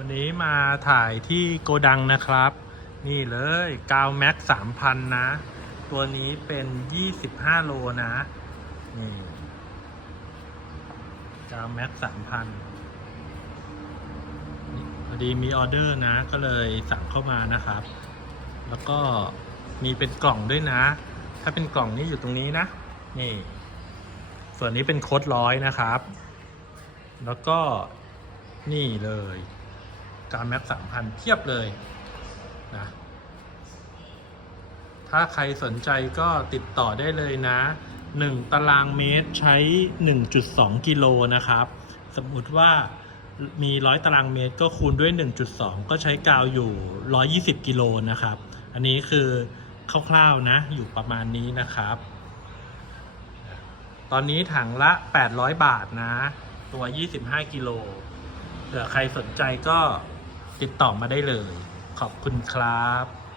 วันนี้มาถ่ายที่โกดังนะครับ นี่เลยกาวแม็กสามพันนะ ตัวนี้เป็น25โลนะนี่กาวแม็กสามพันพอดีมีออเดอร์นะ ก็เลยสั่งเข้ามานะครับ แล้วก็มีเป็นกล่องด้วยนะ ถ้าเป็นกล่องนี่อยู่ตรงนี้นะ นี่ ส่วนนี้เป็นโค้ดร้อยนะครับ แล้วก็นี่เลย การแม็กสามพันเทียบเลยนะถ้าใครสนใจก็ติดต่อได้เลยนะ 1 ตารางเมตรใช้ 1.2 กิโลนะครับ สมมุติว่ามี100ตารางเมตรก็คูณด้วย 1.2 ก็ใช้กาวอยู่ 120 กิโลนะครับ อันนี้คือคร่าวๆนะอยู่ประมาณนี้นะครับ ตอนนี้ถังละ 800 บาทนะ ตัว 25 กิโลเผื่อใครสนใจก็ ติดต่อมาได้เลย ขอบคุณครับ